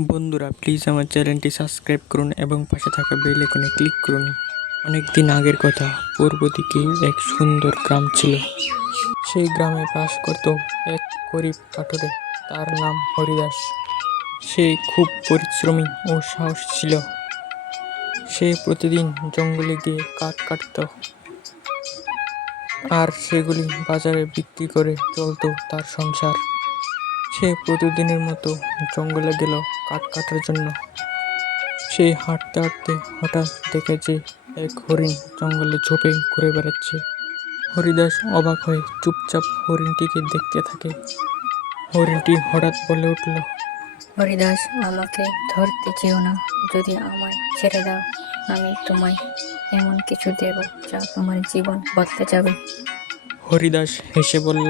বন্ধুরা প্লিজ আমার চ্যানেলটি সাবস্ক্রাইব করুন এবং পাশে থাকা বেল আইকনে ক্লিক করুন। অনেক দিন আগের কথা, পূর্ব দিকে এক সুন্দর গ্রাম ছিল। সেই গ্রামে বাস করত এক গরিব পাঠরে তার নাম হরিদাস। সে খুব পরিশ্রমী ও সাহস ছিল। সে প্রতিদিন জঙ্গলে গিয়ে কাঠ কাটত। আর সেগুলি বাজারে বিক্রি করে চলতো তার সংসার। সে প্রতিদিনের মতো জঙ্গলে গেল কাঠ কাটার জন্য। সে হাঁটতে হাঁটতে হঠাৎ দেখে যে এক হরিণ জঙ্গলে ঝোপে ঘুরে বেড়াচ্ছে। হরিদাস অবাক হয়ে চুপচাপ হরিণটিকে দেখতে থাকে। হরিণটি হঠাৎ বলে উঠল হরিদাস আমাকে ধরতে চেও না। যদি আমায় ছেড়ে দাও আমি তোমায় এমন কিছু দেব যা তোমার জীবন বদলে যাবে। হরিদাস হেসে বলল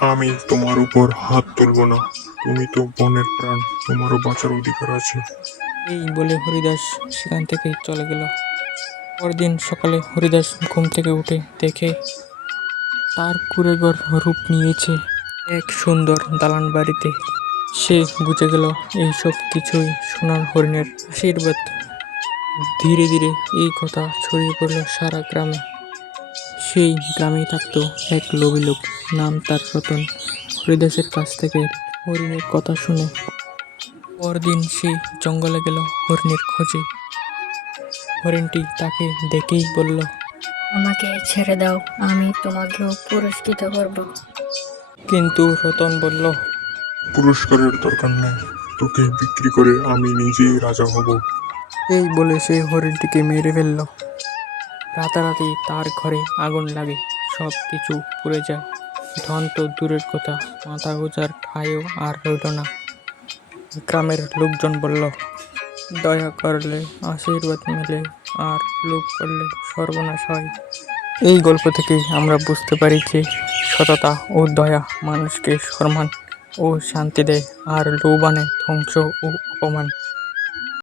আমি তোমার উপর হাত তুলব না। তুমি তো বনের প্রাণ, তোমারও বাঁচার অধিকার আছে। এই বলে হরিদাস সেখান থেকে চলে গেল। পরদিন সকালে হরিদাস ঘুম থেকে উঠে দেখে তার কুড়েঘর রূপ নিয়েছে এক সুন্দর দালান বাড়িতে। সে বুঝে গেল এইসব কিছুই সোনার হরিণের আশীর্বাদ। ধীরে ধীরে এই কথা ছড়িয়ে পড়ল সারা গ্রামে। সেই গ্রামেই থাকতো এক লোভী লোক। নাম তার রতন। হরিদাসের কাছ থেকে হরিণের কথা শুনে পরদিন সে জঙ্গলে গেল হরিণের খোঁজে। হরিণটি তাকে দেখেই বলল আমাকে ছেড়ে দাও আমি তোমাকেও পুরস্কৃত করব। কিন্তু রতন বলল পুরস্কারের দরকার নেই তোকে বিক্রি করে আমি নিজেই রাজা হব। এই বলে সে হরিণটিকে মেরে ফেলল। রাতারাতি তার ঘরে আগুন লাগে, সব কিছু পুড়ে যায়। ধন তো দূরের কথা, মাথা গোজার ঠাইও আর রইল না। গ্রামের লোকজন বলল, দয়া করলে, আশীর্বাদ মেলে, আর লোভ করলে সর্বনাশ হয়। এই গল্প থেকে আমরা বুঝতে পারি যে সততা ও দয়া মানুষকে সম্মান ও শান্তি দেয়, আর লোবানে ধ্বংস ও অপমান।